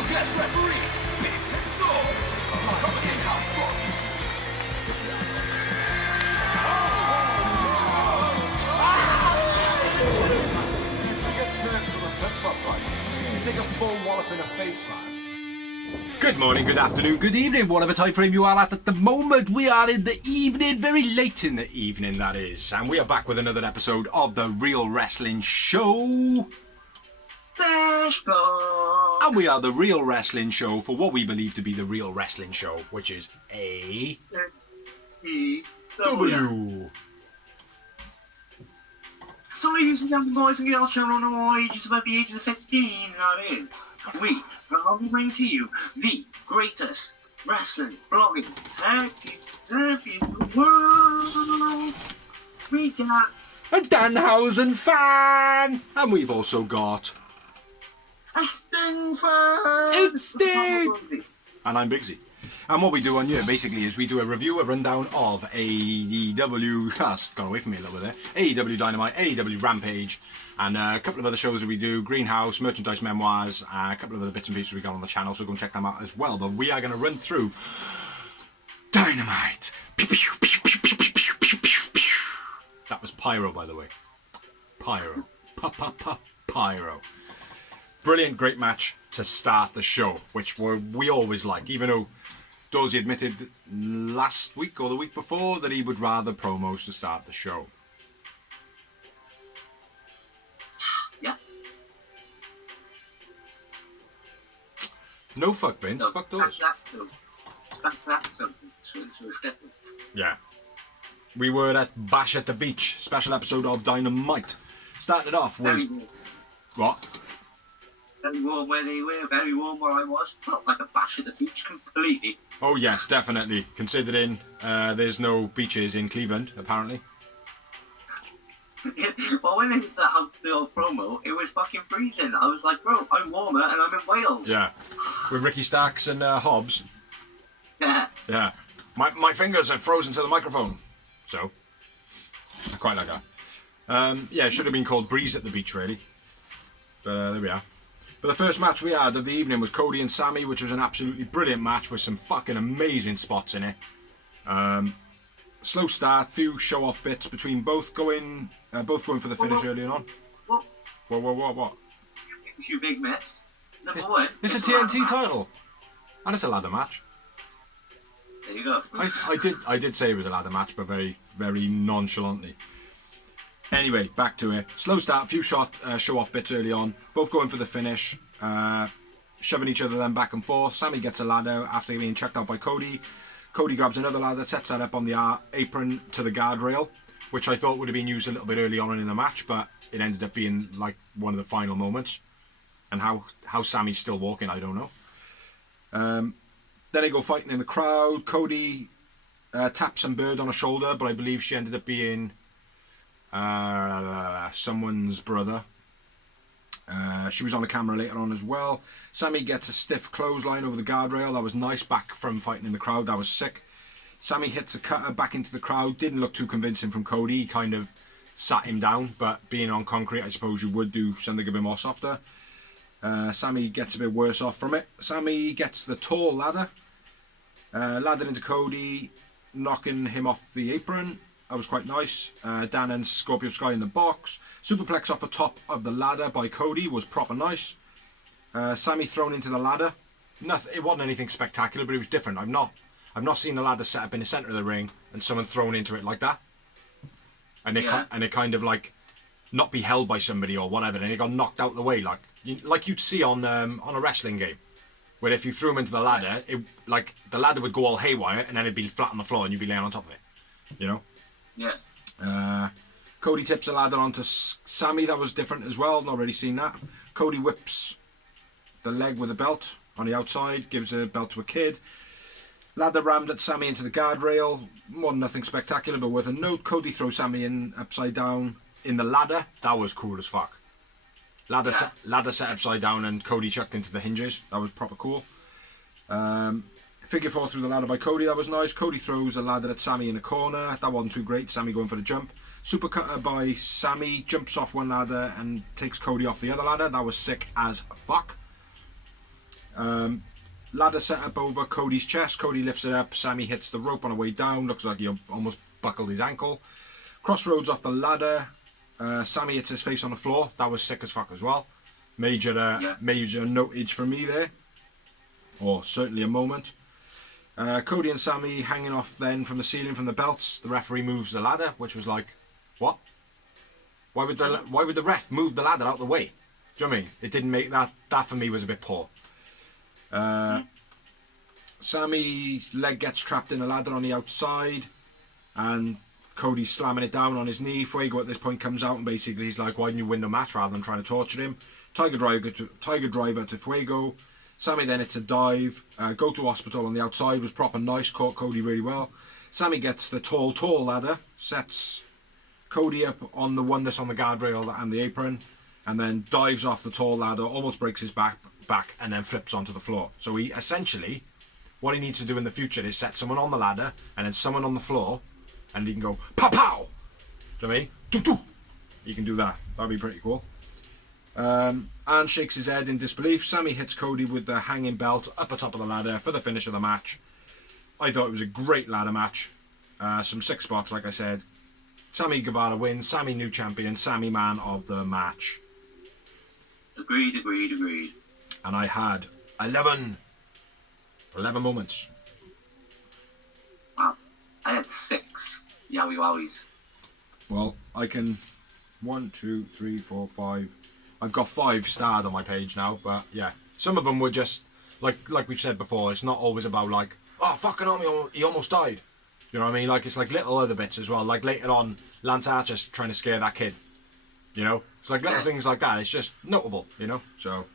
special guest referees, bigs and dogs, commentate how focused. He gets hurt from a flip-flop fight. You take a full wallop in the face, man. Good morning, good afternoon, good evening, whatever time frame you are at the moment. We are in the evening, very late in the evening that is. And we are back with another episode of The Real Wrestling Show. And we are The Real Wrestling Show for what we believe to be The Real Wrestling Show, which is AEW. So ladies and gentlemen, boys and girls, children of all ages above the ages of 15, that is, we proudly bring to you the greatest wrestling blogging tag team champions in the world. We got A Danhausen fan! And we've also got a Sting fan! It's Sting! And I'm Bigsy. And what we do on here basically is we do a review, a rundown of AEW, gone away from me a little bit there, AEW Dynamite, AEW Rampage, and a couple of other shows that we do, Greenhouse, Merchandise Memoirs, a couple of other bits and pieces we got on the channel, so go and check them out as well. But we are going to run through Dynamite. That was Pyro, by the way. Pyro. Pyro. Brilliant, great match to start the show, which we always like, even though Dorsey admitted last week or the week before that he would rather promos to start the show. Yeah. No fuck Vince, No, fuck those. Yeah. We were at Bash at the Beach, special episode of Dynamite. Started off with... What? Very warm where they were, very warm where I was. Felt like a bash at the beach completely. Oh yes, definitely. Considering there's no beaches in Cleveland, apparently. Well, when I hit the old promo, it was fucking freezing. I was like, bro, I'm warmer and I'm in Wales. Yeah. With Ricky Starks and Hobbs. Yeah. Yeah. My fingers are frozen to the microphone. So, I quite like that. Yeah, it should have been called Breeze at the Beach, really. But there we are. But the first match we had of the evening was Cody and Sammy, which was an absolutely brilliant match with some fucking amazing spots in it. Slow start, few show-off bits between both going for the finish early on. What? What? Things you big mess. Number one. It's a TNT title. And it's a ladder match. There you go. I did say it was a ladder match, but very, very nonchalantly. Anyway, back to it. Slow start, few show-off bits early on. Both going for the finish. Shoving each other then back and forth. Sammy gets a ladder after being checked out by Cody. Cody grabs another ladder, sets that up on the apron to the guardrail, which I thought would have been used a little bit early on in the match, but it ended up being like one of the final moments. And how Sammy's still walking, I don't know. Then they go fighting in the crowd. Cody taps some bird on her shoulder, but I believe she ended up being... someone's brother. She was on the camera later on as well. Sammy gets a stiff clothesline over the guardrail. That was nice, back from fighting in the crowd. That was sick. Sammy hits a cutter back into the crowd. Didn't look too convincing from Cody. He kind of sat him down, but being on concrete, I suppose you would do something a bit more softer. Sammy gets a bit worse off from it. Sammy gets the tall ladder. Ladder into Cody, knocking him off the apron. That was quite nice. Dan and Scorpio Sky in the box. Superplex off the top of the ladder by Cody was proper nice. Sammy thrown into the ladder. It wasn't anything spectacular, but it was different. I've not seen the ladder set up in the centre of the ring and someone thrown into it like that. And it kind of like not be held by somebody or whatever, and it got knocked out the way like you'd see on a wrestling game, where if you threw him into the ladder, the ladder would go all haywire and then it'd be flat on the floor and you'd be laying on top of it. You know. Yeah. Cody tips the ladder onto Sammy. That was different as well. Not really seen that. Cody whips the leg with a belt on the outside. Gives a belt to a kid. Ladder rammed at Sammy into the guardrail. More than nothing spectacular, but worth a note. Cody throws Sammy in upside down in the ladder. That was cool as fuck. Ladder set upside down and Cody chucked into the hinges. That was proper cool. Figure four through the ladder by Cody, that was nice. Cody throws a ladder at Sammy in the corner. That wasn't too great. Sammy going for the jump. Super cutter by Sammy, jumps off one ladder and takes Cody off the other ladder. That was sick as fuck. Ladder set up over Cody's chest. Cody lifts it up. Sammy hits the rope on the way down. Looks like he almost buckled his ankle. Crossroads off the ladder. Sammy hits his face on the floor. That was sick as fuck as well. Major notage for me there. Or certainly a moment. Cody and Sammy hanging off then from the ceiling from the belts. The referee moves the ladder, which was like, what? Why would the ref move the ladder out the way? Do you know what I mean? It didn't make that for me was a bit poor. Sammy's leg gets trapped in a ladder on the outside, and Cody's slamming it down on his knee. Fuego at this point comes out and basically he's like, why didn't you win the match rather than trying to torture him? Tiger driver to Fuego. Sammy then hits a dive. Go to hospital on the outside was proper nice, caught Cody really well. Sammy gets the tall ladder, sets Cody up on the one that's on the guardrail and the apron, and then dives off the tall ladder, almost breaks his back, and then flips onto the floor. So he essentially, what he needs to do in the future is set someone on the ladder and then someone on the floor, and he can go pow pow. Do you know what I mean? Doo doo. He can do that. That'd be pretty cool. And shakes his head in disbelief. Sammy hits Cody with the hanging belt up atop of the ladder for the finish of the match. I thought it was a great ladder match. Some sick spots, like I said. Sammy Guevara wins. Sammy new champion. Sammy man of the match. Agreed. And I had 11 moments. Wow. I had 6. Yowie wowies. Well, I can 1, 2, 3, 4, 5. I've got 5 starred on my page now, but yeah, some of them were just like we've said before. It's not always about like, oh fucking hell, he almost died. You know what I mean? Like it's like little other bits as well. Like later on, Lance Archer's trying to scare that kid. You know, it's like little things like that. It's just notable. You know. So,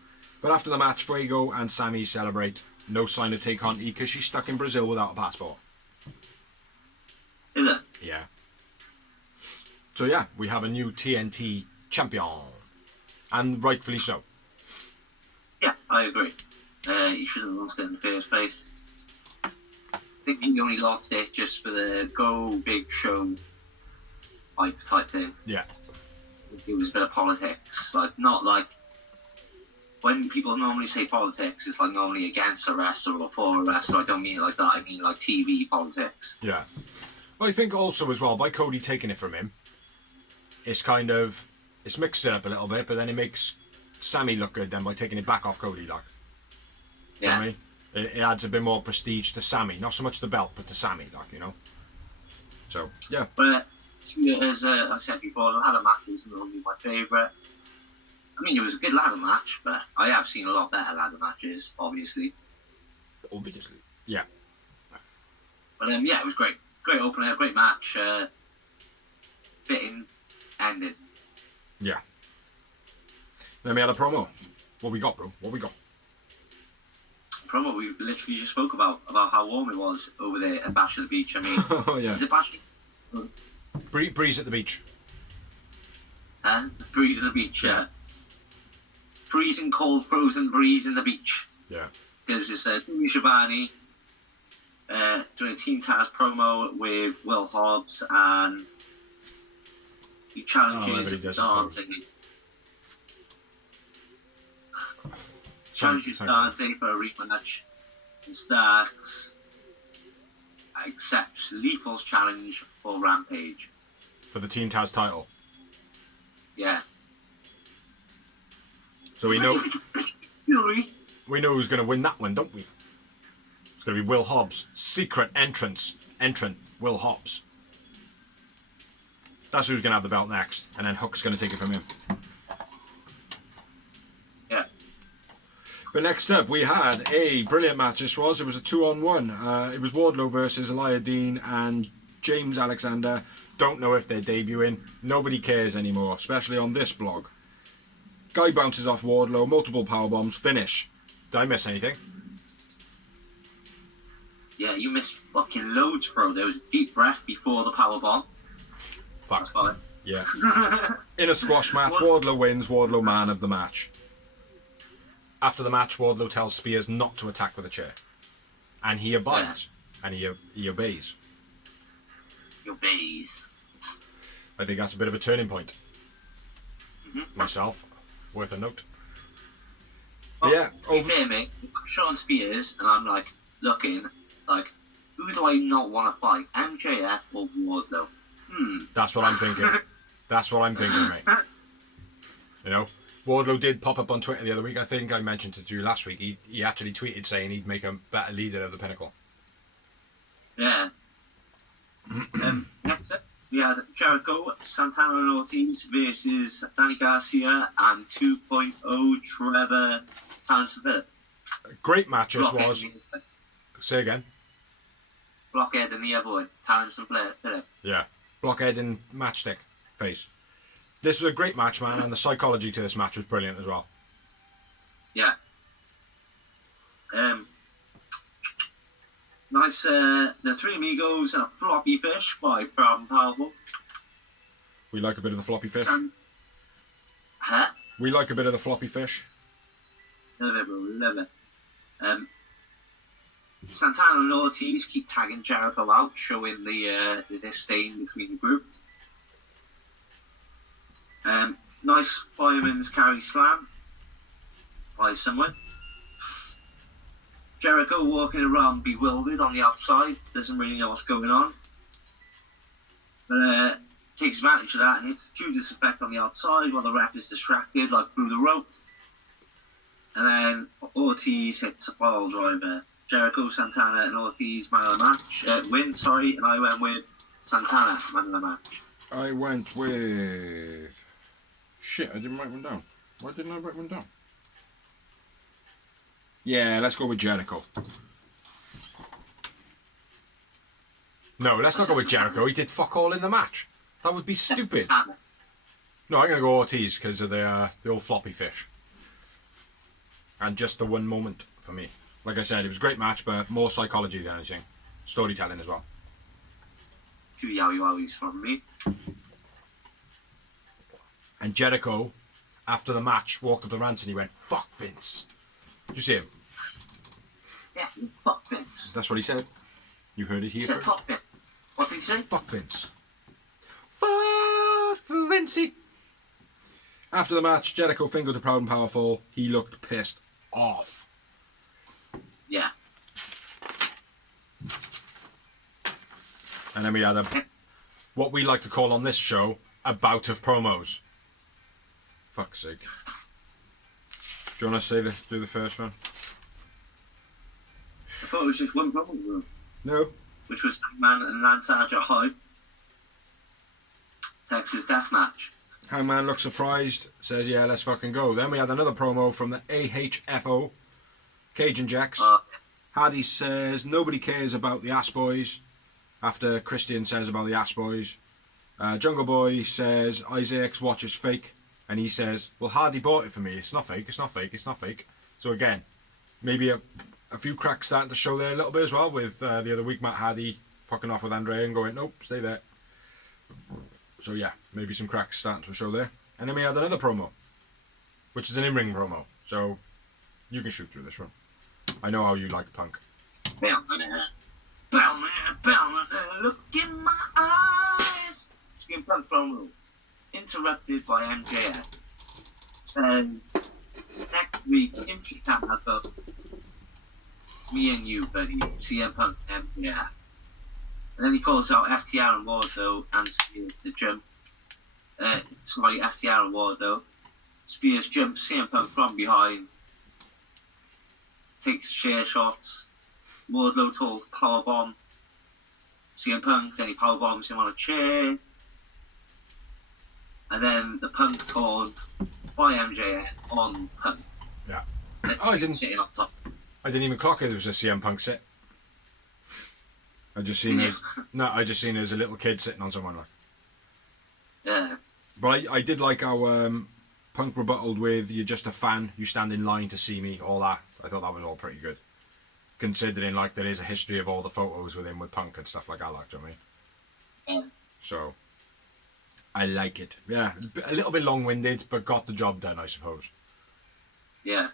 but after the match, Fuego and Sammy celebrate. No sign of Tay Conti because she's stuck in Brazil without a passport. Is it? Yeah. So yeah, we have a new TNT champion. And rightfully so. Yeah, I agree. He should have lost it in the first place. I think he only lost it just for the go big show hype type thing. Yeah. It was a bit of politics. Like, not like when people normally say politics, it's like normally against a wrestler or for a wrestler. I don't mean it like that. I mean like TV politics. Yeah. Well, I think also as well, by Cody taking it from him, it's kind of, it's mixed it up a little bit, but then it makes Sammy look good then by taking it back off Cody, like. Yeah. You know what I mean? It adds a bit more prestige to Sammy. Not so much the belt, but to Sammy, like, you know? So, yeah. But as I said before, the ladder match isn't normally my favourite. I mean, it was a good ladder match, but I have seen a lot better ladder matches, obviously. Obviously. Yeah. But yeah, it was great. Great opener, great match. Fitting ending. Yeah. Then we had a promo. What we got, bro? What we got? Promo we literally just spoke about how warm it was over there at Bash at the Beach. I mean, Oh, yeah. is it Bash? Breeze at the beach. Breeze at the beach, yeah. Freezing cold, frozen breeze in the beach. Yeah. Because it's Timmy Schiavone doing a Team Taz promo with Will Hobbs, and he challenges Dante. Challenges Dante for a rematch, and Starks accepts Lethal's challenge for Rampage. For the Team Taz title. Yeah. So we know who's going to win that one, don't we? It's going to be Will Hobbs. Secret entrant Will Hobbs. That's who's going to have the belt next, and then Hook's going to take it from him. Yeah. But next up, we had a brilliant match. It was a 2-on-1. It was Wardlow versus Eliadine and James Alexander. Don't know if they're debuting. Nobody cares anymore, especially on this blog. Guy bounces off Wardlow, multiple powerbombs, finish. Did I miss anything? Yeah, you missed fucking loads, bro. There was a deep breath before the powerbomb. Fuck. That's fine. Yeah. In a squash match, Wardlow wins, Wardlow man of the match. After the match, Wardlow tells Spears not to attack with a chair. And he abides. Yeah. And he obeys. He obeys. I think that's a bit of a turning point. Mm-hmm. Myself. Worth a note. yeah, to be fair, mate, I'm Sean Spears, and I'm like looking like, who do I not want to fight, MJF or Wardlow? That's what I'm thinking. That's what I'm thinking, mate. You know, Wardlow did pop up on Twitter the other week. I think I mentioned it to you last week. He actually tweeted saying he'd make a better leader of the Pinnacle. Yeah. Next up, we had Jericho, Santana and Ortiz versus Danny Garcia and 2.0 Trevor Townsend. Great match this was. Say again. Blockhead and the other one, Townsend Phillip. Yeah. Blockhead and matchstick face. This was a great match, man, and the psychology to this match was brilliant as well. Yeah. Nice, the Three Amigos and a floppy fish by Proud and Powerful. We like a bit of the floppy fish. Huh? We like a bit of the floppy fish. Love it, bro. Love it. Santana and Ortiz keep tagging Jericho out, showing the disdain between the group. Nice fireman's carry slam by someone. Jericho walking around bewildered on the outside, doesn't really know what's going on. But takes advantage of that and hits Judas effect on the outside while the ref is distracted, like through the rope. And then Ortiz hits a pile driver. Jericho, Santana, and Ortiz man of the match. And I went with Santana man of the match. I went with... Shit, I didn't write one down. Why didn't I write one down? Yeah, let's go with Jericho. No, let's not go with Jericho. He did fuck all in the match. That would be stupid. No, I'm going to go Ortiz because of the old floppy fish. And just the one moment for me. Like I said, it was a great match, but more psychology than anything. Storytelling as well. 2 yowie wowies from me. And Jericho, after the match, walked up to Rance and he went, "Fuck Vince." Did you see him? Yeah, fuck Vince. That's what he said. You heard it here. He said fuck Vince. What did he say? Fuck Vince. Fuck Vincey. After the match, Jericho fingered to Proud and Powerful. He looked pissed off. Yeah. And then we had what we like to call on this show, a bout of promos. Fuck's sake. Do you want to do the first one? I thought it was just one promo. No. Which was Man and Lance Archer Hype. Texas Deathmatch. Hangman looks surprised, says, "Yeah, let's fucking go." Then we had another promo from the AHFO, Cajun Jacks. Hardy says, "Nobody cares about the Ass Boys," after Christian says about the Ass Boys. Jungle Boy says, "Isaac's watch is fake," and he says, "Well, Hardy bought it for me. It's not fake, it's not fake, it's not fake." So again, maybe a few cracks starting to show there a little bit as well, with the other week Matt Hardy fucking off with Andre and going, "Nope, stay there." So yeah, maybe some cracks starting to show there. And then we had another promo, which is an in-ring promo. So you can shoot through this one. I know how you like Punk. Bellman, look in my eyes. Skin Punk promo. Interrupted by MJF. Saying, "Next week, in Chicago, me and you, buddy, CM Punk, MJF." And then he calls out FTR and Wardlow and Spears to jump. FTR and Wardlow. Spears jumps CM Punk from behind. Takes chair shots. Wardlow told powerbomb CM Punk, then he powerbombs him on a chair. And then the Punk told by MJF on Punk. Yeah. I didn't sitting on top. I didn't even clock it. There was a CM Punk sit. I just seen it as a little kid sitting on someone like. Yeah. But I did like how Punk rebutted with, "You're just a fan. You stand in line to see me." All that. I thought that was all pretty good, considering like there is a history of all the photos with him with Punk and stuff like that. Like, do you know what I mean? Yeah. So I like it. Yeah, a little bit long-winded, but got the job done, I suppose. Yeah.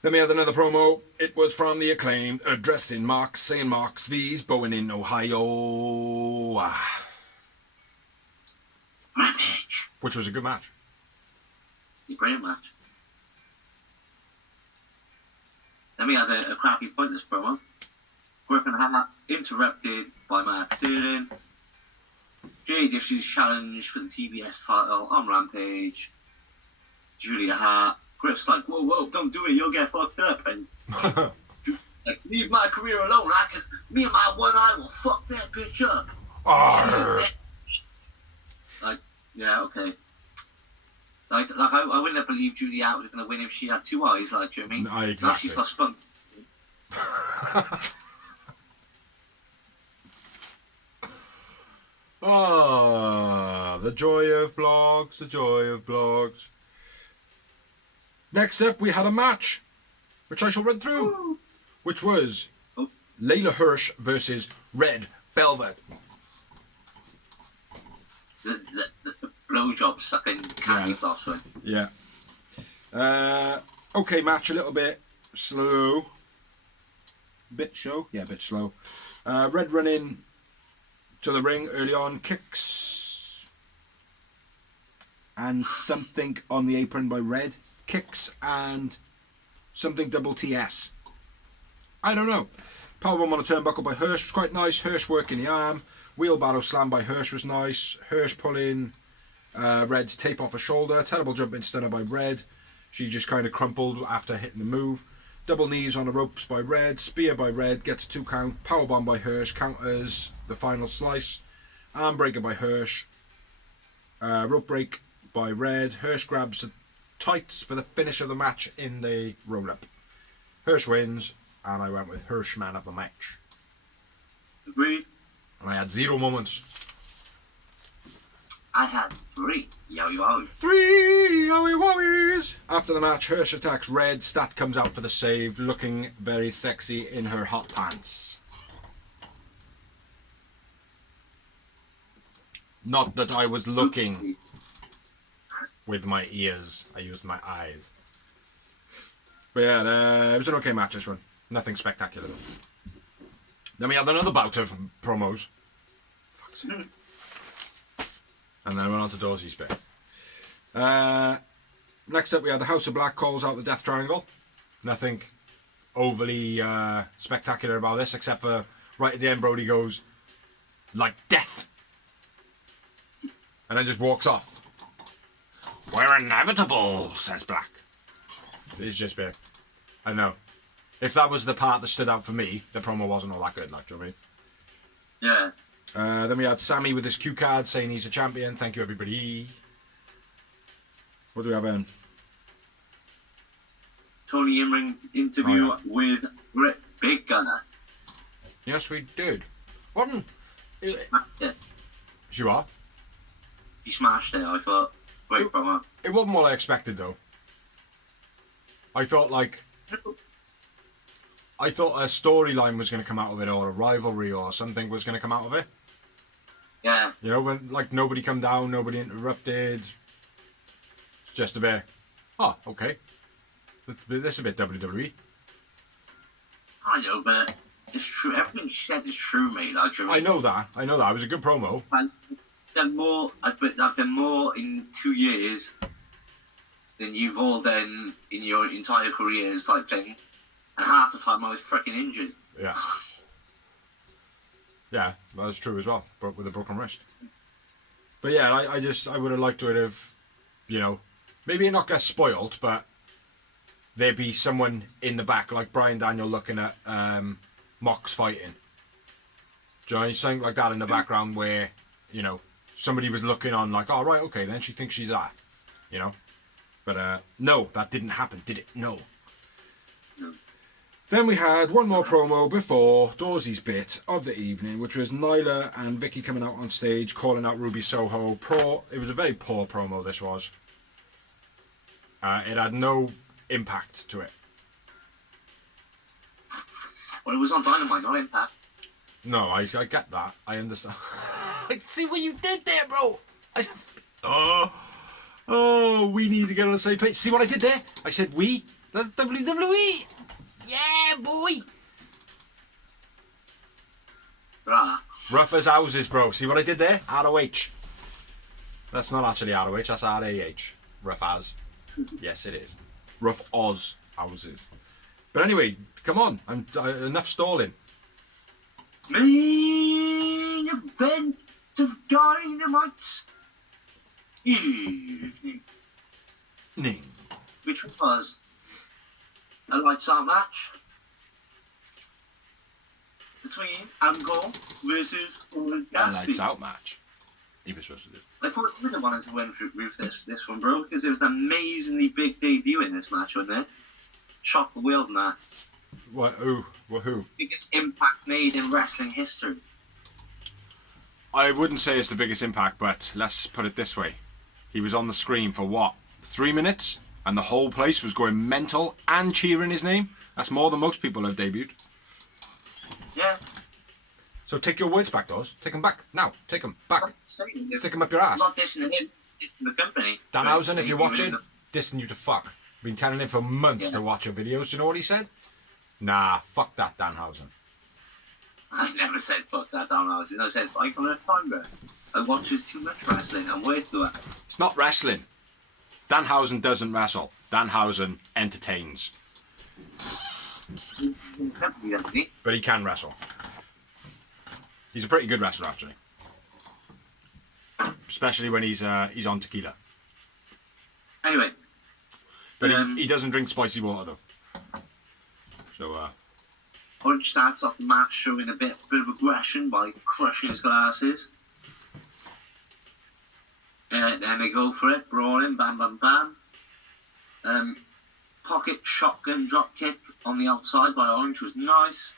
Then we had another promo. It was from the Acclaimed, addressing Marks, saying Marks V's Bowen in Ohio. Rampage. Which was a good match. A great match. Then we had a crappy pointless promo. Griffin Hart interrupted by Mark Sterling. JDFC's challenge for the TBS title on Rampage. Julia Hart. Griff's like, whoa, don't do it, you'll get fucked up. And like, leave my career alone. Me and my one eye will fuck that bitch up. Like, yeah, okay. Like I wouldn't have believed Julia Hart was going to win if she had two eyes. Like, do you know what I mean? Exactly. Now she's got spunk. The joy of blogs, the joy of blogs. Next up, we had a match, which I shall run through, which was Layla Hirsch versus Red Velvet. The blowjob sucking candy floss one. Yeah. Okay, match, a little bit slow. Bit slow? Yeah, a bit slow. Red running to the ring early on, kicks and something on the apron by Red. Kicks and something double TS. I don't know. Powerbomb on a turnbuckle by Hirsch was quite nice. Hirsch working the arm. Wheelbarrow slam by Hirsch was nice. Hirsch pulling Red's tape off her shoulder. Terrible jumping stunner by Red. She just kind of crumpled after hitting the move. Double knees on the ropes by Red. Spear by Red. Gets a 2 count. Powerbomb by Hirsch. Counters the final slice. Arm breaker by Hirsch. Rope break by Red. Hirsch grabs the tights for the finish of the match in the roll-up. Hirsch wins, and I went with Hirsch man of the match. Agreed. And I had 0 moments. I had 3 yowie wowies. 3 yowie wowies. After the match, Hirsch attacks Red. Stat comes out for the save, looking very sexy in her hot pants. Not that I was looking with my ears. I used my eyes. But yeah, it was an okay match, this one. Nothing spectacular though. Then we had another bout of promos. Fuck's sake. And then I went on to Dawsey's bit. Next up we had the House of Black calls out the Death Triangle. Nothing overly spectacular about this, except for right at the end Brody goes, like death. And then just walks off. We're inevitable, says Black. It's just bit, I don't know. If that was the part that stood out for me, the promo wasn't all that good, like, do you know what I mean? Yeah. Then we had Sammy with his cue card saying he's a champion. Thank you, everybody. What do we have in? Tony in-ring interview with Big Gunner. Yes, we did. Wasn't She smashed it. you are? She smashed it, I thought. Great promo. It wasn't what I expected, though. I thought a storyline was going to come out of it, or a rivalry or something was going to come out of it. Yeah. You know, when like nobody come down, nobody interrupted. It's just a bit. Oh, okay. This is a bit WWE. I know, but it's true. Everything she said is true, mate. Like, I know that. It was a good promo. I've done more in 2 years than you've all done in your entire careers, type thing. And half the time I was freaking injured. Yeah. Yeah, that's true as well, but with a broken wrist. But yeah, I would have liked to have, you know, maybe not get spoiled, but there'd be someone in the back, like Bryan Daniel looking at Mox fighting. Do you know, something like that in the background where, you know, somebody was looking on like, oh, right, okay, then she thinks she's that, you know. But no, that didn't happen, did it? No. Then we had one more promo before Dawsey's bit of the evening, which was Nyla and Vicky coming out on stage, calling out Ruby Soho. It was a very poor promo, this was. It had no impact to it. Well, it was on Dynamite, not Impact. No, I get that. I understand. I see what you did there, bro. We need to get on the same page. See what I did there? I said we. That's WWE. Yeah, boy. Rah. Rough as houses, bro. See what I did there? ROH. That's not actually ROH, that's RAH. Rough as. Yes, it is. Rough Oz houses. But anyway, come on. Enough stalling. Main event of Dynamite's evening. Which was a lights out match between Angle versus Orange Cassidy. Lights out match. He was supposed to do. I thought we really wanted to win with this one, bro, because it was an amazingly big debut in this match, wasn't it? Shocked the world in that. What? Who? Biggest impact made in wrestling history. I wouldn't say it's the biggest impact, but let's put it this way. He was on the screen for what? 3 minutes? And the whole place was going mental and cheering his name? That's more than most people have debuted. Yeah. So take your words back, Dawes. Take them back. Now. Take them back. Stick them up your ass. I'm not dissing him. Dissing the company. Danhausen, if you're watching, dissing you to fuck. Been telling him for months to watch your videos. Do you know what he said? Nah, fuck that, Danhausen. I never said fuck that, Danhausen. I said I got a time, bro. I watches too much wrestling. I'm way to it. It's not wrestling. Danhausen doesn't wrestle. Danhausen entertains. But he can wrestle. He's a pretty good wrestler, actually. Especially when he's on tequila. Anyway. But he doesn't drink spicy water, though. So, Orange starts off the match showing a bit of aggression by crushing his glasses. Then they go for it, brawling, bam, bam, bam. Pocket shotgun drop kick on the outside by Orange was nice.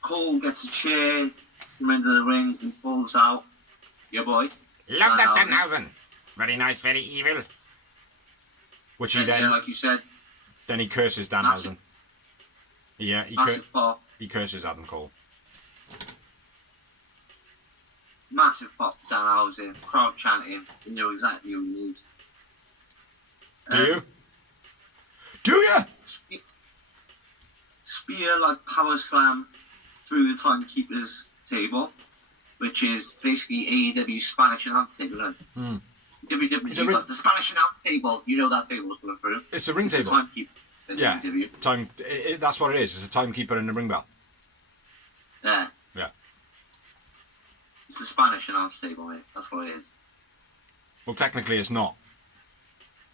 Cole gets a chair from into the ring and pulls out your boy. Love that Danhausen. Very nice, very evil. Which he then, like you said, then he curses Danhausen. Yeah, he curses Adam Cole. Massive pop Danhausen, crowd chanting. You know exactly who he needs. Do you? Do you? Spear like power slam through the timekeeper's table, which is basically AEW Spanish announce table. WWE got the Spanish announce table. You know that table coming through. It's a ring table. The timekeeper. Yeah, that's what it is. It's a timekeeper and a ring bell. Yeah. Yeah. It's the Spanish announce table, mate. That's what it is. Well, technically, it's not.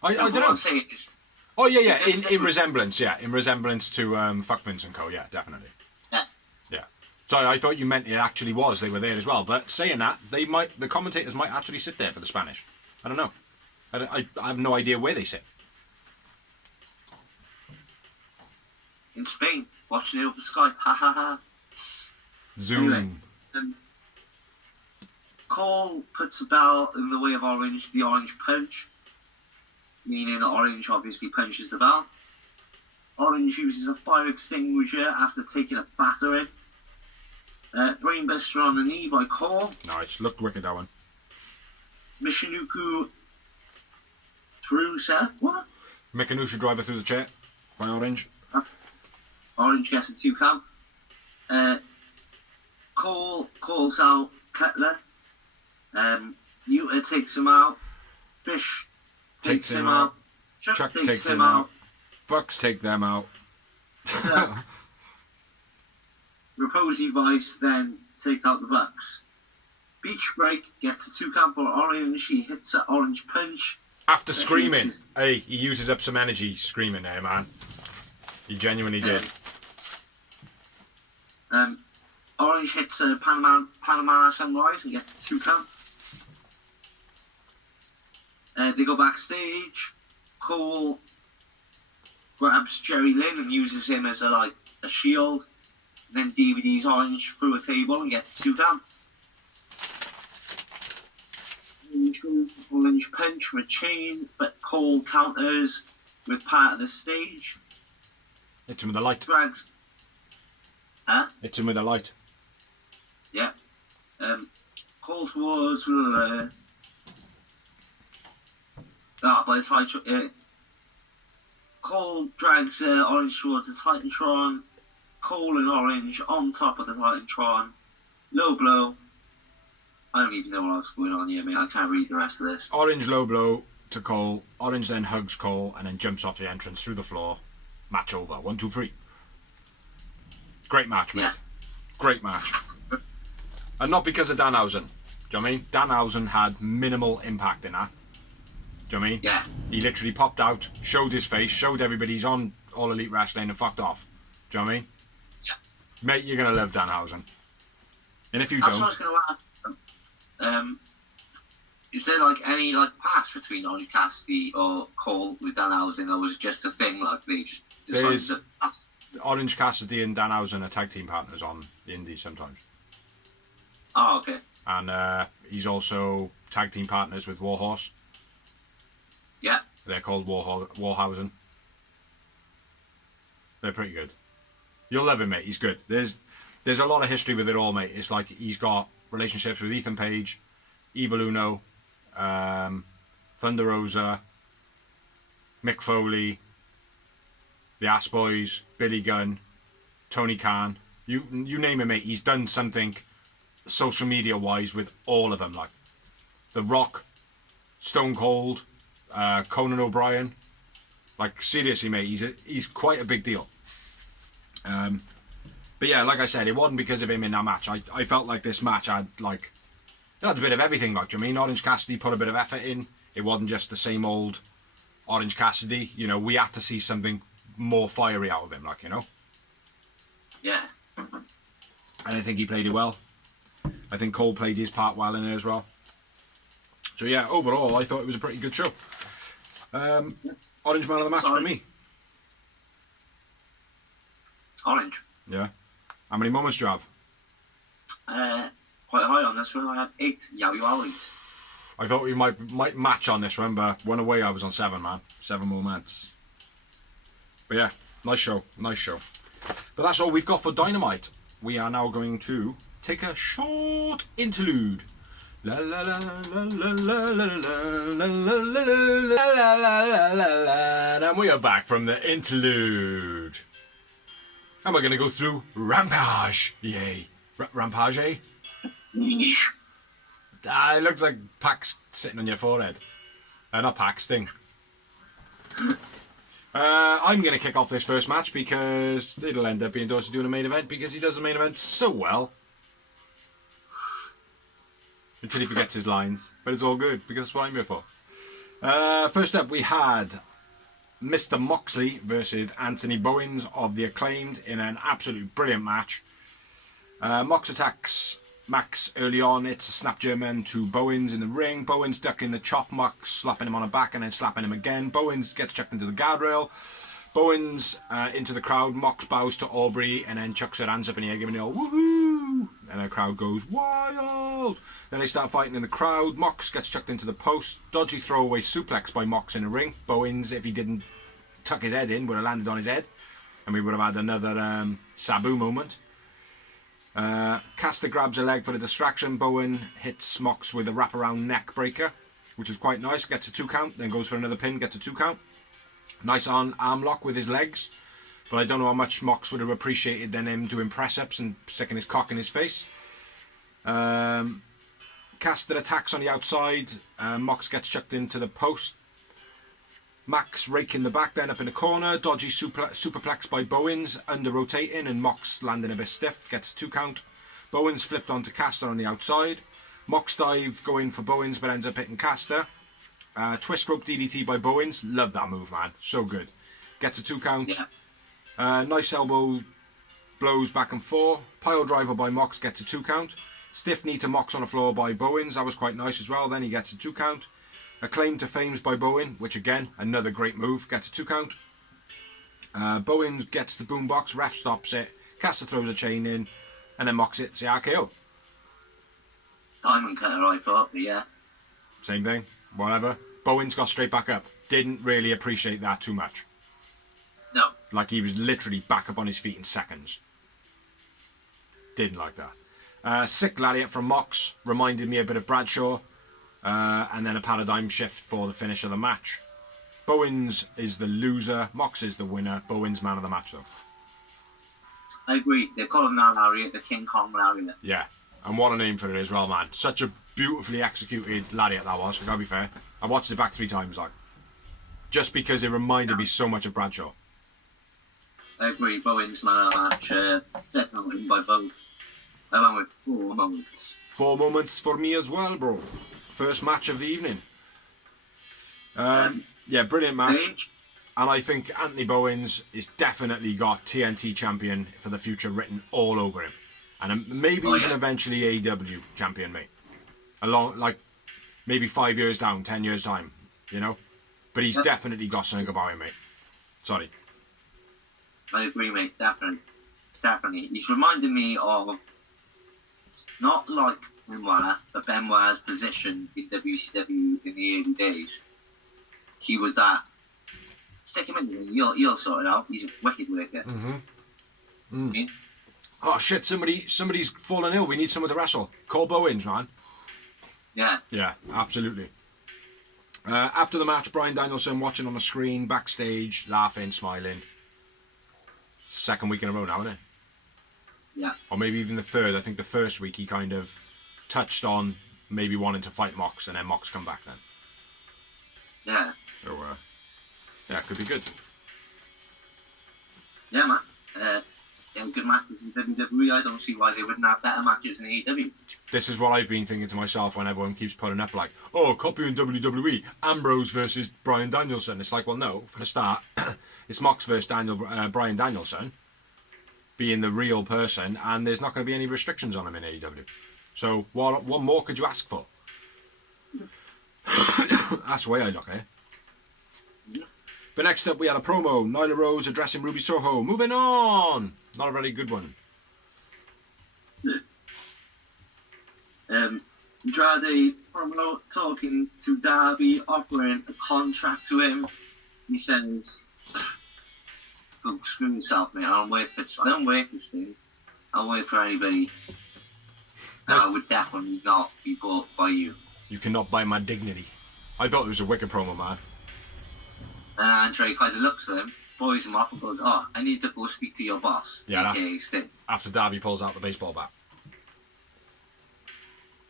I don't know. I'm saying is, oh yeah. In resemblance, yeah, in resemblance to Fuck Vince and Co. Yeah, definitely. Yeah. Yeah. Sorry, I thought you meant it actually was. They were there as well. But saying that, the commentators might actually sit there for the Spanish. I don't know. I have no idea where they sit. In Spain, watching it over Skype. Ha ha ha. Zoom. Anyway, Cole puts a bell in the way of Orange, the Orange punch, meaning Orange obviously punches the bell. Orange uses a fire extinguisher after taking a battering. Brainbuster on the knee by Cole. Nice, looked wicked that one. Michinoku through Seth. What? Mikanusha driver through the chair by Orange. Orange gets a 2 count. Cole calls out Cutler. Yuta takes him out. Fish takes him out. Chuck takes him out. Bucks take them out. Raposi Vice then take out the Bucks. Beach Break gets a 2 count for Orange. He hits an Orange punch. After screaming. Hey, he uses up some energy screaming there, man. He genuinely did. Orange hits a Panama Sunrise and gets a 2 count. They go backstage. Cole grabs Jerry Lynn and uses him as a shield. Then DVD's Orange through a table and gets a 2 count. Orange punch for a chain, but Cole counters with part of the stage. Hits him with a light. Drags. Huh? Hits him with a light. Yeah. Cole towards. By the time Cole drags Orange towards the Titantron. Cole and Orange on top of the Titantron. Low blow. I don't even know what else is going on here, mate. I can't read the rest of this. Orange low blow. to Cole. Orange then hugs Cole and then jumps off the entrance through the floor. Match over. 1, 2, 3. Great match, mate. Yeah. Great match. And not because of Danhausen. Do you know what I mean? Danhausen had minimal impact in that. Do you know what I mean? Yeah. He literally popped out, showed his face, showed everybody he's on All Elite Wrestling and fucked off. Do you know what I mean? Yeah. Mate, you're going to love Danhausen. And if you That's don't... what I was going to ask. Is there like any like past between Orange Cassidy or Cole with Danhausen, or was it just a thing like they just decided to pass? Orange Cassidy and Danhausen are tag team partners on the indies sometimes. Oh, okay. And he's also tag team partners with Warhorse. Yeah. They're called Warhausen. They're pretty good. You'll love him, mate. He's good. There's a lot of history with it all, mate. It's like he's got relationships with Ethan Page, Evil Uno, Thunder Rosa, Mick Foley, the Ass Boys, Billy Gunn, Tony Khan. You name it, mate. He's done something social media wise with all of them, like The Rock, Stone Cold, Conan O'Brien. Like seriously, mate, he's quite a big deal. But yeah, like I said, it wasn't because of him in that match. I felt like this match had like it had a bit of everything. Like, do you know what I mean? Orange Cassidy put a bit of effort in. It wasn't just the same old Orange Cassidy. You know, we had to see something more fiery out of him. Like, you know. Yeah. And I think he played it well. I think Cole played his part well in it as well. So yeah, overall, I thought it was a pretty good show. Orange man of the match for me. Orange. Yeah. How many moments do you have? Quite high on this one. I had 8 Yowie Wowies. I thought we might match on this one, but one away I was on 7, man. 7 moments. But yeah, nice show. Nice show. But that's all we've got for Dynamite. We are now going to take a short interlude. La la la la la la la la la la la la. And we are back from the interlude. And we're going to go through Rampage. Yay. Rampage, eh? It looks like Pax sitting on your forehead. Not Pax, Sting. I'm going to kick off this first match because it'll end up being Dorsey doing a main event because he does the main event so well. Until he forgets his lines. But it's all good because that's what I'm here for. First up we had Mr. Moxley versus Anthony Bowens of the Acclaimed in an absolutely brilliant match. Mox attacks Max early on. It's a snap German to Bowens in the ring. Bowens ducking the chop, Mox slapping him on the back and then slapping him again. Bowens gets chucked into the guardrail. Bowens into the crowd. Mox bows to Aubrey and then chucks her hands up in the air, giving it all woohoo. And the crowd goes wild. Then they start fighting in the crowd. Mox gets chucked into the post. Dodgy throwaway suplex by Mox in the ring. Bowens, if he didn't tuck his head in, would have landed on his head. And we would have had another Sabu moment. Caster grabs a leg for the distraction. Bowen hits Mox with a wraparound neck breaker, which is quite nice. Gets a 2 count, then goes for another pin, gets a 2 count. Nice arm lock with his legs. But I don't know how much Mox would have appreciated then him doing press-ups and sticking his cock in his face. Caster attacks on the outside. Mox gets chucked into the post. Max raking the back then up in the corner. Dodgy superplex by Bowens, under rotating, and Mox landing a bit stiff. Gets a 2 count. Bowens flipped onto Caster on the outside. Mox dive going for Bowens but ends up hitting Caster. Twist rope DDT by Bowens. Love that move, man. So good. Gets a 2 count. Yeah. Nice elbow blows back and forth. Pile driver by Mox gets a 2 count. Stiff knee to Mox on the floor by Bowens. That was quite nice as well. Then he gets a 2 count. Acclaim to Fames by Bowen, which again, another great move. Gets a 2 count. Bowens gets the boombox. Ref stops it. Caster throws a chain in. And then Mox hits the RKO. Diamond cutter, I thought, but yeah. Same thing. Whatever. Bowens got straight back up. Didn't really appreciate that too much. No. Like he was literally back up on his feet in seconds. Didn't like that. Sick lariat from Mox. Reminded me a bit of Bradshaw. And then a paradigm shift for the finish of the match. Bowens is the loser. Mox is the winner. Bowens man of the match though. I agree. They're calling that lariat the King Kong lariat. Yeah. And what a name for it as well, man. Such a beautifully executed lariat that was, I gotta be fair. I watched it back 3 times, like. Just because it reminded me so much of Bradshaw. I agree, Bowens man of the match, second win by both. I went with 4 moments. 4 moments for me as well, bro. First match of the evening. Yeah, brilliant match. Stage. And I think Anthony Bowens has definitely got TNT champion for the future written all over him. And maybe even eventually AEW champion, mate. Along, like, maybe 5 years down, 10 years time, you know? But he's definitely got something about him, mate. Sorry. I agree, mate. Definitely. Definitely. He's reminding me of, not like Benoit, but Benoit's position in WCW in the early days. He was that. Stick him in there, you'll sort it out. He's a wicked wicked. Oh shit, somebody's fallen ill. We need someone to wrestle. Call Bowens, man. Yeah. Yeah, absolutely. After the match, Bryan Danielson watching on the screen, backstage, laughing, smiling. Second week in a row now, isn't it? Yeah. Or maybe even the third. I think the first week he kind of touched on maybe wanting to fight Mox, and then Mox come back then. Yeah. So, yeah, could be good. Yeah, man. Good matches in WWE. I don't see why they wouldn't have better matches in AEW. This is what I've been thinking to myself when everyone keeps putting up like, oh, copy in WWE, Ambrose versus Bryan Danielson. It's like, well, no, for the start, it's Mox versus Bryan Danielson being the real person, and there's not going to be any restrictions on him in AEW. So what more could you ask for? That's the way I look at it. But next up, we had a promo. Nyla Rose addressing Ruby Soho. Moving on. Not a very good one. Andrade promo talking to Darby, offering a contract to him. He says, "Go screw yourself, mate. I don't work this thing. I don't work for anybody. And I would definitely not be bought by you." You cannot buy my dignity. I thought it was a wicked promo, man. And Andre kind of looks at him, buoys him off, and goes, "Oh, I need to go speak to your boss." Yeah, aka Sting. After Darby pulls out the baseball bat.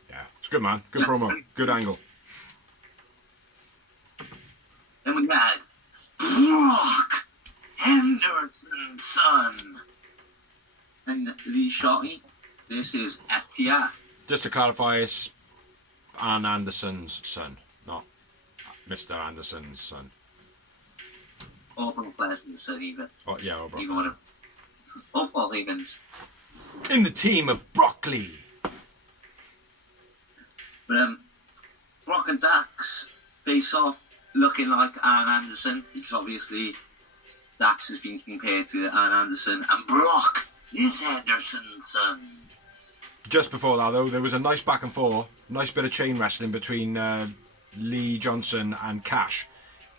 Yeah, it's good, man. Good promo. Good angle. Then we had Brock Henderson's son and Lee Shotty. This is FTR. Just to clarify, it's Ann Anderson's son, not Mr. Anderson's son. Or Paul Pleasant's son, even. Oh, yeah, or Brock. Either one of them. Or Paul Heyman's. In the team of Broccoli. But Brock and Dax face off looking like Arn Anderson, because obviously Dax has been compared to Arn Anderson, and Brock is Henderson's son. Just before that, though, there was a nice back and forth, nice bit of chain wrestling between Lee Johnson and Cash.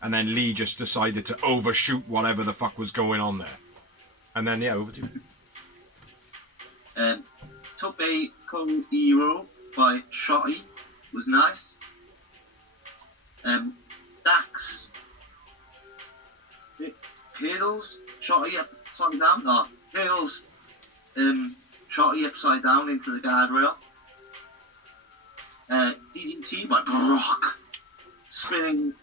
And then Lee just decided to overshoot whatever the fuck was going on there. And then, yeah, over to you. Tope Ko Hero by Shotty was nice. Dax hurdles Shotty upside down. No, hurdles Shotty upside down into the guardrail. DDT by Brock. Spinning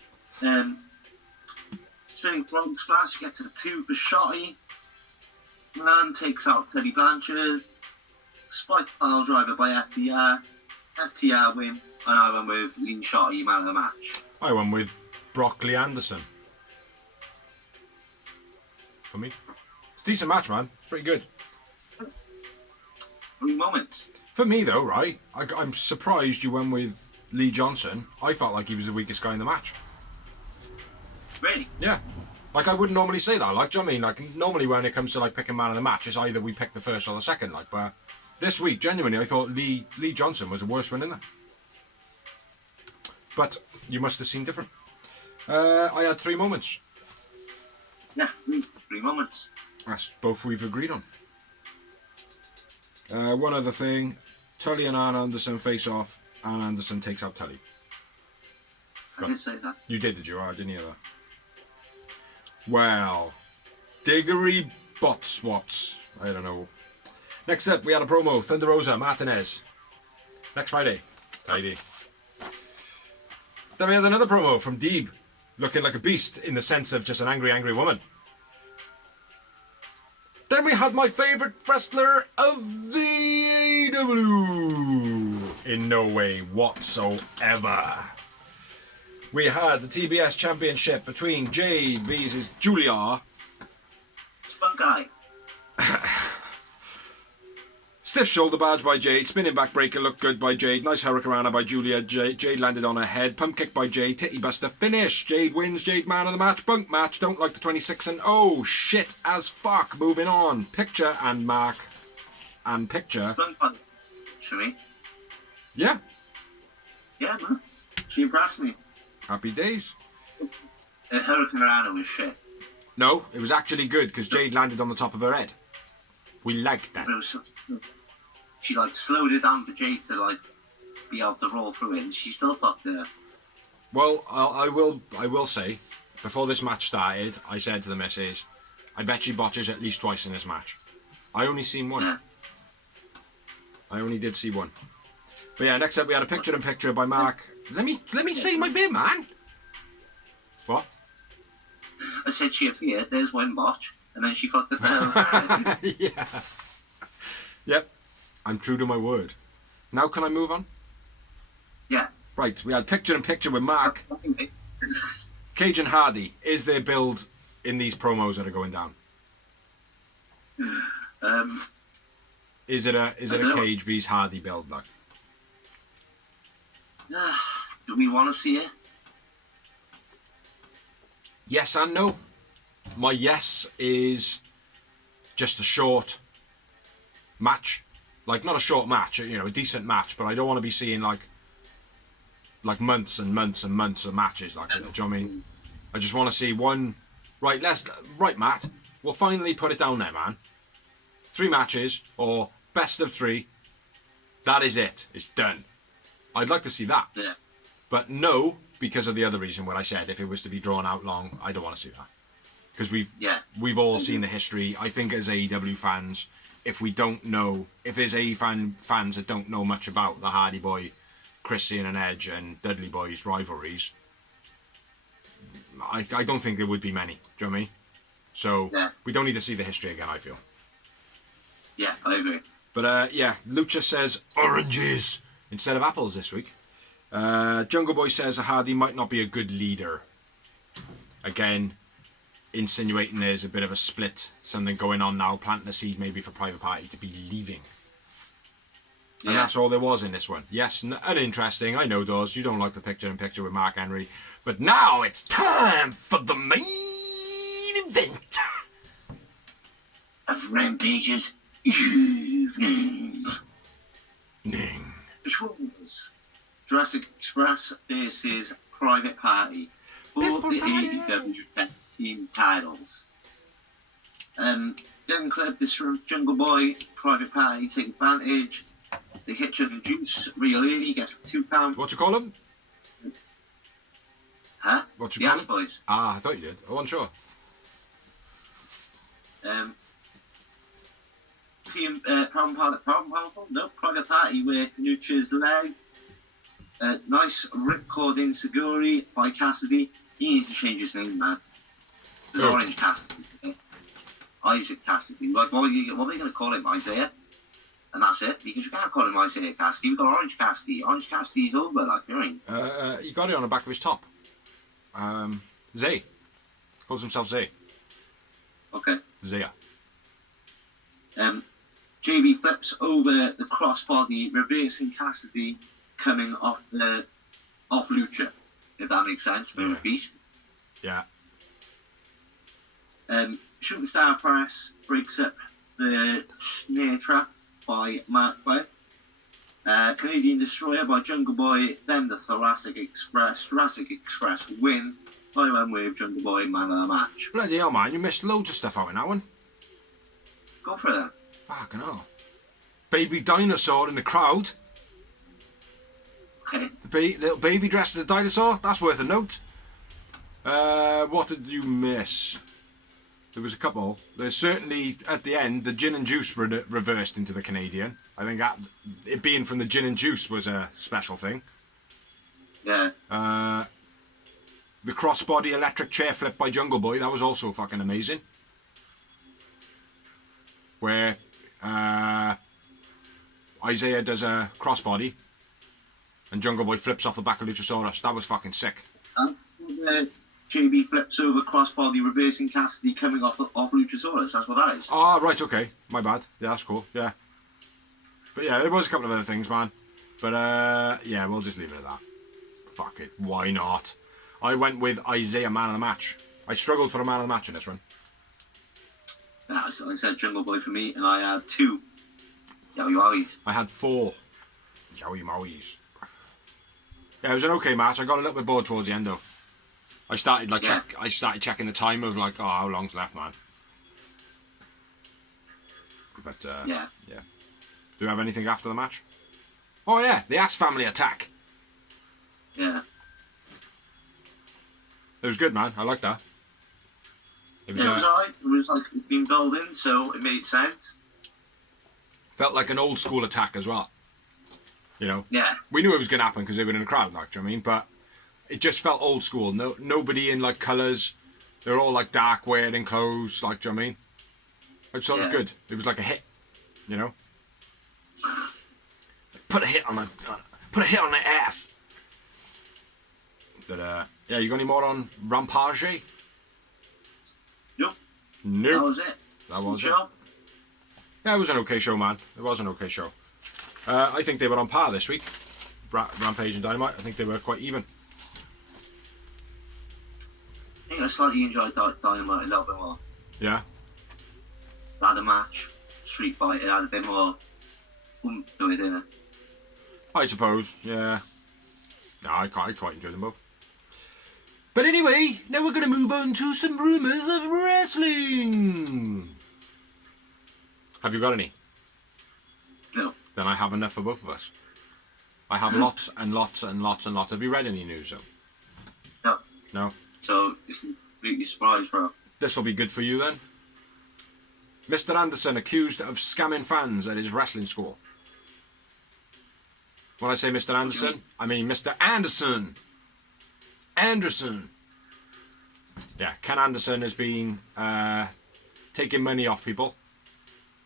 frog splash, gets a 2 for Shotty. Man takes out Teddy Blanchard. Spike pile driver by FTR. FTR win, and I went with Lee Shotty man of the match. I went with Broccoli Anderson. For me. It's a decent match, man. It's pretty good. 3 moments. For me, though, right, I'm surprised you went with Lee Johnson. I felt like he was the weakest guy in the match. Really? Yeah. Like, I wouldn't normally say that, like, do you know what I mean? Like, normally when it comes to, like, picking man of the match, it's either we pick the first or the second, like, but this week, genuinely, I thought Lee Johnson was the worst one in there. But you must have seen different. I had 3 moments. Yeah, 3 moments. That's both we've agreed on. One other thing, Tully and Arn Anderson face off. Arn Anderson takes out Tully. I did say that. You did you? I didn't hear that. Well, Diggory Botswats. I don't know. Next up, we had a promo. Thunder Rosa, Martinez. Next Friday. Tidy. Then we had another promo from Deeb, looking like a beast in the sense of just an angry, angry woman. Then we had my favourite wrestler of the AEW. In no way whatsoever. We had the TBS Championship between Jade versus Julia. Spunk Guy. Stiff shoulder barge by Jade. Spinning back breaker looked good by Jade. Nice hurricanrana by Julia. Jade landed on her head. Pump kick by Jade. Titty buster finish. Jade wins. Jade man of the match. Bunk match. Don't like the 26 and oh shit as fuck. Moving on. Picture and mark. And picture. Spunk Guy. Actually. Yeah. Yeah, man. She impressed me. Happy days. Hurricanrana was shit. No, it was actually good because Jade landed on the top of her head. We liked that. But it was she like slowed it down for Jade to like be able to roll through it, and she still fucked her. Well, I will say, before this match started, I said to the missus, I bet she botches at least twice in this match. I only seen one. Yeah. I only did see one. But yeah, next up we had a picture-in-picture by Mark. Let me say my bit, man. What? I said she appeared, there's one botch, and then she fucked the Yeah. Yep. I'm true to my word. Now can I move on? Yeah. Right, we had picture-in-picture with Mark. Cage and Hardy. Is there build in these promos that are going down? Is it a Cage vs Hardy build like? Do we want to see it? Yes and no. My yes is just a short match. Like, not a short match, you know, a decent match, but I don't want to be seeing like months and months and months of matches. Like, do you know what I mean? I just want to see one. Right, Matt. We'll finally put it down there, man. 3 matches or best of 3. That is it. It's done. I'd like to see that. Yeah. But no, because of the other reason what I said. If it was to be drawn out long, I don't want to see that. Because we've all seen the history. I think as AEW fans, if there's AEW fans that don't know much about the Hardy Boy, Christian and Edge and Dudley Boy's rivalries, I don't think there would be many. Do you know what I mean? So we don't need to see the history again, I feel. Yeah, I agree. But yeah, Lucha says oranges instead of apples this week. Jungle Boy says Hardy might not be a good leader. Again, insinuating there's a bit of a split, something going on now, planting a seed maybe for Private Party to be leaving. And that's all there was in this one. Yes, uninteresting, I know those. You don't like the picture-in-picture with Mark Henry. But now it's time for the main event Of Rampage's evening. Which was Jurassic Express versus Private Party for the AEW Tag Team titles. Gun Club destroys Jungle Boy, Private Party take advantage. They hit the juice, Real Lady gets the 2 count. What you call them? Huh? What you the call Ass them? Boys. Ah, I thought you did. I wasn't sure. Private Party with Nutra's leg. Nice ripcord in Seguri by Cassidy. He needs to change his name, man. There's Orange Cassidy. Isaac Cassidy. Like, what are they going to call him? Isaiah? And that's it, because you can't call him Isaiah Cassidy. We've got Orange Cassidy. Orange Cassidy's over, like, you know what I mean? You got it on the back of his top. Zay. Calls himself Zay. Okay. Zaya. JB flips over the crossbody, reversing Cassidy coming off Lucha, if that makes sense, for a beast. Yeah. Shooting Star Press breaks up the snare trap by Mark Webb. Canadian Destroyer by Jungle Boy, then the Jurassic Express win by one with Jungle Boy man of the match. Bloody hell, man, you missed loads of stuff out in that one. Go for it then. Fucking hell. Baby dinosaur in the crowd. Okay. Little baby dressed as a dinosaur. That's worth a note. What did you miss? There was a couple. There's certainly, at the end, the gin and juice reversed into the Canadian. I think that, it being from the gin and juice was a special thing. Yeah. The crossbody electric chair flip by Jungle Boy, that was also fucking amazing. Where Isaiah does a crossbody and Jungle Boy flips off the back of Luchasaurus. That was fucking sick. JB flips over crossbody reversing Cassidy coming off Luchasaurus. That's what that is. Ah, right, okay. My bad. Yeah, that's cool. Yeah. But yeah, there was a couple of other things, man. But yeah, we'll just leave it at that. Fuck it. Why not? I went with Isaiah man of the match. I struggled for a man of the match in this one. Yeah, like I said, Jungle Boy for me, and I had 2 Yowie Wowies. I had 4 Yowie Mowies. Yeah, it was an okay match. I got a little bit bored towards the end though. I started checking the time of like, oh, how long's left, man. But yeah. Do you have anything after the match? Oh yeah, the Ass Family attack. Yeah. It was good, man. I like that. It was alright. It was like it's been building, so it made sense. Felt like an old school attack as well. You know. Yeah. We knew it was going to happen because they were in the crowd, like, do you know what I mean? But it just felt old school. Nobody in like colours. They're all like dark wearing clothes, like, do you know what I mean? It was sort of good. It was like a hit, you know. Put a hit on the ass. But yeah, you got any more on Rampage? Nope. Nope. That was it. That was it. Show. Yeah, it was an okay show, man. It was an okay show. I think they were on par this week. Rampage and Dynamite. I think they were quite even. I think I slightly enjoyed Dynamite a little bit more. Yeah. They had a match, Street Fighter had a bit more oomph to it, didn't it? I suppose, yeah. No, I quite enjoy them both. But anyway, now we're going to move on to some rumours of wrestling. Have you got any? No. Then I have enough for both of us. I have lots and lots and lots and lots. Have you read any news, though? No. No? So, it's completely surprised, bro. This will be good for you, then. Mr. Anderson accused of scamming fans at his wrestling school. When I say Mr. Anderson, I mean Mr. Anderson. Anderson. Yeah, Ken Anderson has been taking money off people,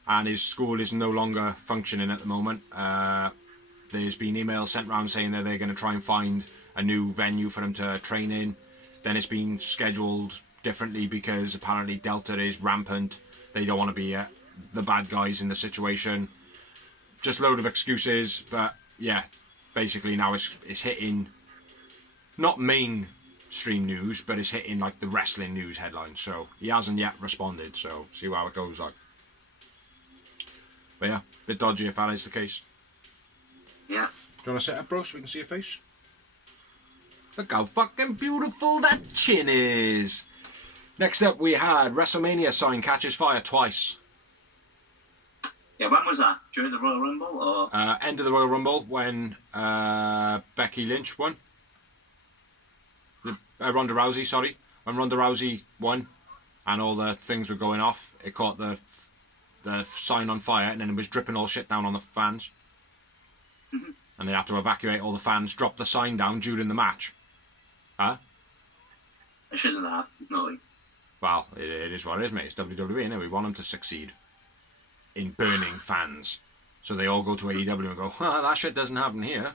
and his school is no longer functioning at the moment. There's been emails sent around saying that they're going to try and find a new venue for him to train in. Then it's been scheduled differently because apparently Delta is rampant. They don't want to be the bad guys in the situation. Just a load of excuses, but yeah, basically now it's hitting not mainstream news, but it's hitting like the wrestling news headlines. So he hasn't yet responded, so see how it goes like. But yeah, bit dodgy if that is the case. Yeah. Do you want to sit up, bro, so we can see your face? Look how fucking beautiful that chin is. Next up, we had WrestleMania sign catches fire twice. Yeah, when was that? During the Royal Rumble, or? End of the Royal Rumble when Becky Lynch won. Ronda Rousey, sorry. When Ronda Rousey won and all the things were going off, it caught the sign on fire and then it was dripping all shit down on the fans. And they had to evacuate all the fans, drop the sign down during the match. Huh? I shouldn't have. It's not like... Well, it is what it is, mate. It's WWE, innit? We want them to succeed in burning fans. So they all go to AEW and go, that shit doesn't happen here.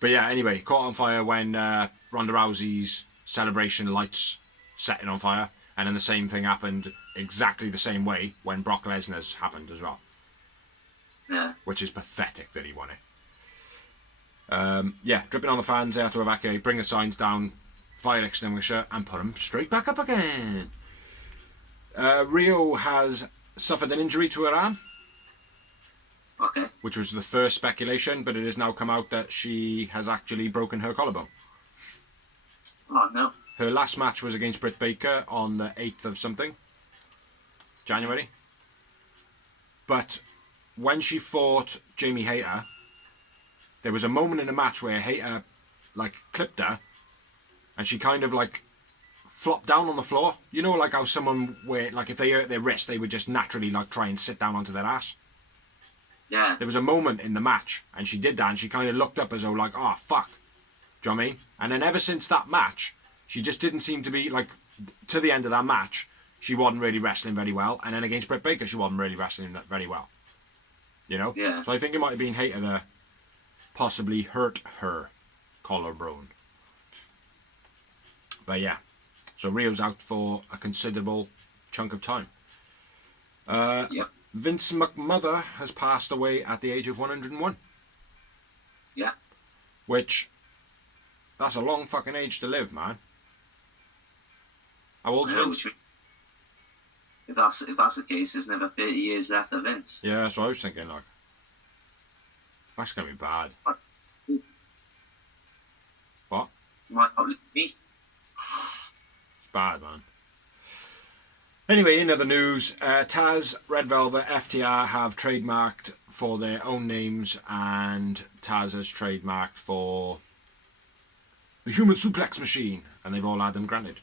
But yeah, anyway, caught on fire when Ronda Rousey's celebration lights set it on fire. And then the same thing happened exactly the same way when Brock Lesnar's happened as well. Yeah. Which is pathetic that he won it. Yeah, dripping on the fans, they had to evacuate, bring the signs down, fire extinguisher, and put them straight back up again. Rio has suffered an injury to her arm. Okay. Which was the first speculation, but it has now come out that she has actually broken her collarbone. Oh, no. Her last match was against Britt Baker on the 8th of something, January. But when she fought Jamie Hayter, there was a moment in the match where Hayter, like, clipped her, and she kind of, like, flop down on the floor. You know, like how someone where, like, if they hurt their wrist, they would just naturally like try and sit down onto their ass. Yeah. There was a moment in the match, and she did that, and she kind of looked up as though like, oh fuck, do you know what I mean? And then ever since that match, she just didn't seem to be like, to the end of that match, she wasn't really wrestling very well, and then against Britt Baker, she wasn't really wrestling that very well. You know? Yeah. So I think it might have been Hater that possibly hurt her collarbone. But yeah, so Rio's out for a considerable chunk of time. Yep. Vince McMother has passed away at the age of 101. Yeah. Which, that's a long fucking age to live, man. How old's Vince? If that's the case, there's never 30 years left of Vince. Yeah, that's what I was thinking, like. That's going to be bad. What? Might not be. It's bad, man. Anyway, in other news, Taz, Red Velvet, FTR have trademarked for their own names, and Taz has trademarked for the Human Suplex Machine, and they've all had them granted.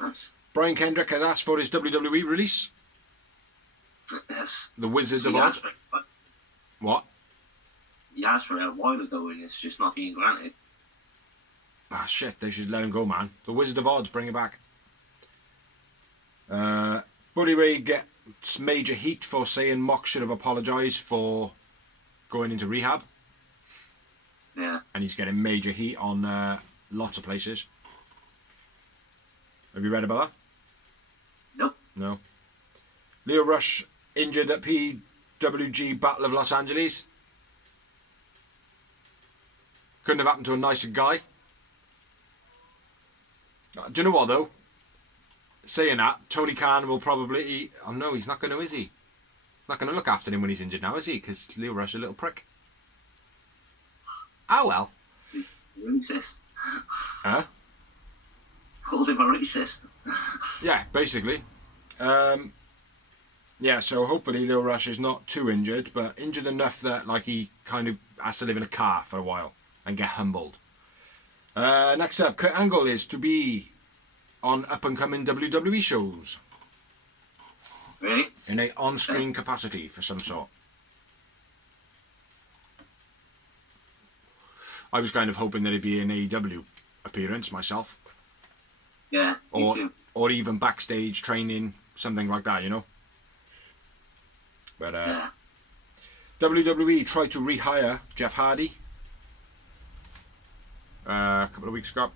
Nice. Brian Kendrick has asked for his WWE release. Yes. The Wizards So of he Oz. asked for it. What? He asked for it a while ago, and it's just not being granted. Ah, shit, they should let him go, man. The Wizard of Oz, bring it back. Buddy Ray gets major heat for saying Mox should have apologised for going into rehab. Yeah. And he's getting major heat on lots of places. Have you read about that? Nope. No. Leo Rush injured at PWG Battle of Los Angeles. Couldn't have happened to a nicer guy. Do you know what, though? Saying that, Tony Khan will probably... Oh, no, he's not going to, is he? Not going to look after him when he's injured now, is he? Because Leo Rush is a little prick. Ah, well. Racist. Huh? Called him a racist. Yeah, basically. Yeah, so hopefully Leo Rush is not too injured, but injured enough that like he kind of has to live in a car for a while and get humbled. Next up, Kurt Angle is to be on up-and-coming WWE shows. Really? In a on-screen capacity for some sort. I was kind of hoping that it'd be an AEW appearance myself. Yeah, me too. Or even backstage training, something like that, you know? But Yeah. WWE tried to rehire Jeff Hardy a couple of weeks ago.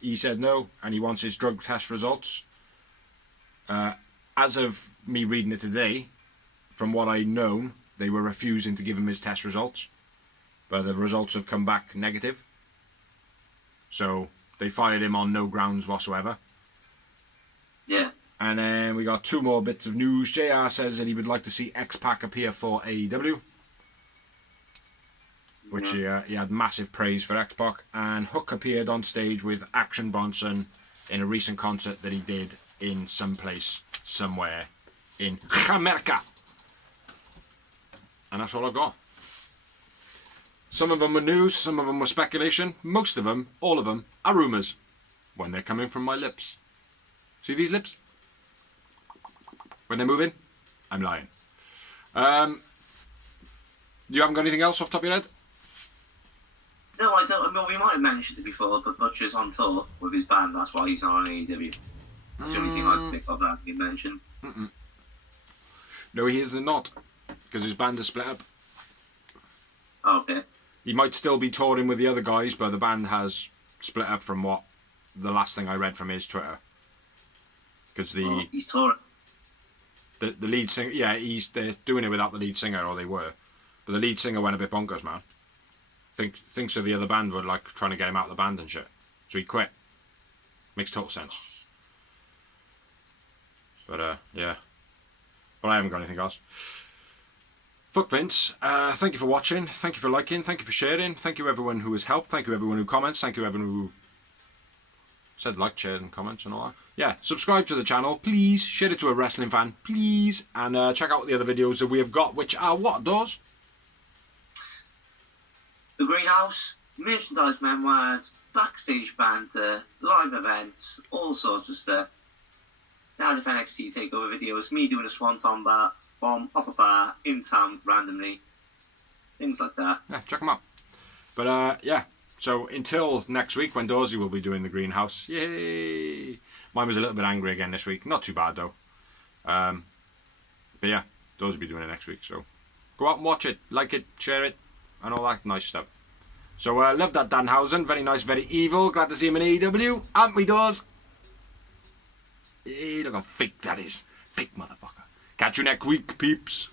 He said no, and he wants his drug test results. As of me reading it today, from what I know, they were refusing to give him his test results, but the results have come back negative. So they fired him on no grounds whatsoever. Yeah. And then we got two more bits of news. JR says that he would like to see X-Pac appear for AEW, which he had massive praise for X-Pac. And Hook appeared on stage with Action Bronson in a recent concert that he did in some place, somewhere in America. And that's all I've got. Some of them were news, some of them were speculation. Most of them, all of them, are rumours when they're coming from my lips. See these lips? When they're moving, I'm lying. You haven't got anything else off the top of your head? No, I don't. I mean, we might have mentioned it before, but Butcher's on tour with his band. That's why he's not on AEW. That's the only thing I can pick up that you mentioned. No, he is not, because his band is split up. Oh, okay. He might still be touring with the other guys, but the band has split up from what the last thing I read from his Twitter. Because he's touring. The lead singer, yeah, they're doing it without the lead singer, or they were, but the lead singer went a bit bonkers, man. Thinks so the other band were like trying to get him out of the band and shit, so he quit. Makes total sense. But yeah, but I haven't got anything else. Fuck Vince. Thank you for watching. Thank you for liking. Thank you for sharing. Thank you everyone who has helped. Thank you everyone who comments. Thank you everyone who said like, shared, and comments and all that. Yeah, subscribe to the channel, please. Share it to a wrestling fan, please. And check out the other videos that we have got, which are what, Doors? The Greenhouse, merchandise memoirs, backstage banter, live events, all sorts of stuff. Now, if NXT takeover videos, me doing a swanton bomb off a bar in town randomly, things like that. Yeah, check them out. But yeah, so until next week when Dorsey will be doing the greenhouse, yay! Mine was a little bit angry again this week, not too bad though. But yeah, Dorsey will be doing it next week, so go out and watch it, like it, share it, and all that nice stuff. So love that Danhausen, very nice, very evil. Glad to see him in AEW. Aren't we, Dawes? Hey, look how fake that is. Fake motherfucker. Catch you next week, peeps.